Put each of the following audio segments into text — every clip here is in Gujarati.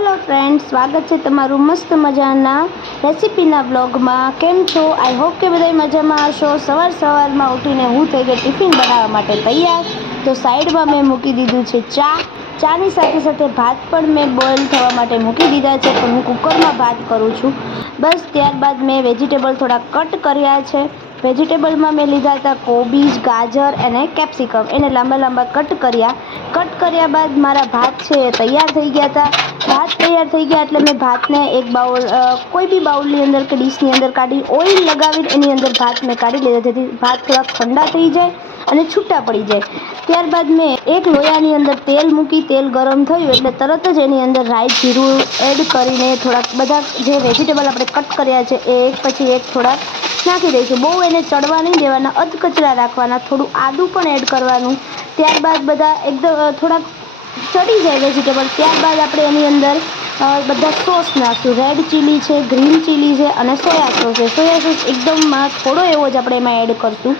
હેલો ફ્રેન્ડ્સ, સ્વાગત છે તમારું મસ્ત મજાના રેસીપીના બ્લોગમાં. કેમ છો? આઈ હોપ કે બધા મજામાં હશો. સવારમાં ઉઠીને હું થઈ ગઈ ટિફિન બનાવવા માટે તૈયાર. તો સાઈડમાં મેં મૂકી દીધું છે ચાની સાથે સાથે ભાત પણ મેં બોઇલ થવા માટે મૂકી દીધા છે, પણ હું કુકરમાં ભાત કરું છું. બસ ત્યારબાદ મેં વેજીટેબલ થોડા કટ કર્યા છે. વેજીટેબલમાં મેં લીધા હતા કોબીજ, ગાજર અને કેપ્સિકમ. એને લાંબા કટ કર્યા બાદ મારા ભાત છે એ તૈયાર થઈ ગયા હતા. ભાત તૈયાર થઈ ગયા એટલે મેં ભાતને એક બાઉલ, કોઈ બી બાઉલની અંદર કે ડીશની અંદર કાઢી ઓઇલ લગાવીને એની અંદર ભાત મેં કાઢી લીધા, જેથી ભાત થોડાક ઠંડા થઈ જાય અને છૂટા પડી જાય. ત્યારબાદ મેં એક લોયાની અંદર તેલ મૂકી, તેલ ગરમ થયું એટલે તરત જ એની અંદર રાઈ જીરું એડ કરીને થોડાક બધા જે વેજીટેબલ આપણે કટ કર્યા છે એ એક પછી એક થોડાક નાખી દઈશું. બહુ એને ચડવા નહીં દેવાના, અધકચરા રાખવાના. થોડું આદું પણ એડ કરવાનું. ત્યારબાદ બધા એકદમ થોડાક ચડી જાય વેજીટેબલ, ત્યારબાદ આપણે એની અંદર બધા સોસ નાખશું. રેડ ચીલી છે, ગ્રીન ચીલી છે અને સોયા સોસ છે. સોયા સોસ એકદમમાં થોડો એવો જ આપણે એમાં એડ કરશું.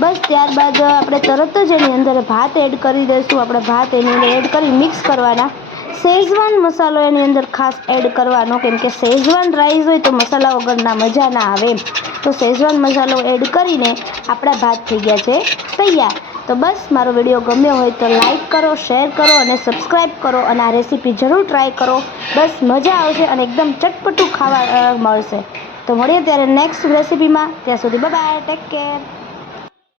બસ ત્યારબાદ આપણે તરત જ એની અંદર ભાત એડ કરી દઈશું. આપણે ભાત એની અંદર એડ કરી મિક્સ કરવાના. શેઝવાન મસાલો એની અંદર ખાસ એડ કરવાનો, કેમ કે શેઝવાન રાઈસ હોય તો મસાલા વગરના મજા ના આવે. તો શેઝવાન મસાલો એડ કરીને આપણા ભાત થઈ ગયા છે તૈયાર. તો બસ મારો વિડીયો ગમ્યો હોય તો લાઈક કરો, શેર કરો અને સબસ્ક્રાઈબ કરો, અને આ રેસીપી જરૂર ટ્રાય કરો. બસ મજા આવશે અને એકદમ ચટપટું ખાવા મળશે. તો મળીએ ત્યારે નેક્સ્ટ રેસીપીમાં. ત્યાં સુધી બાય બાય, ટેક કેર.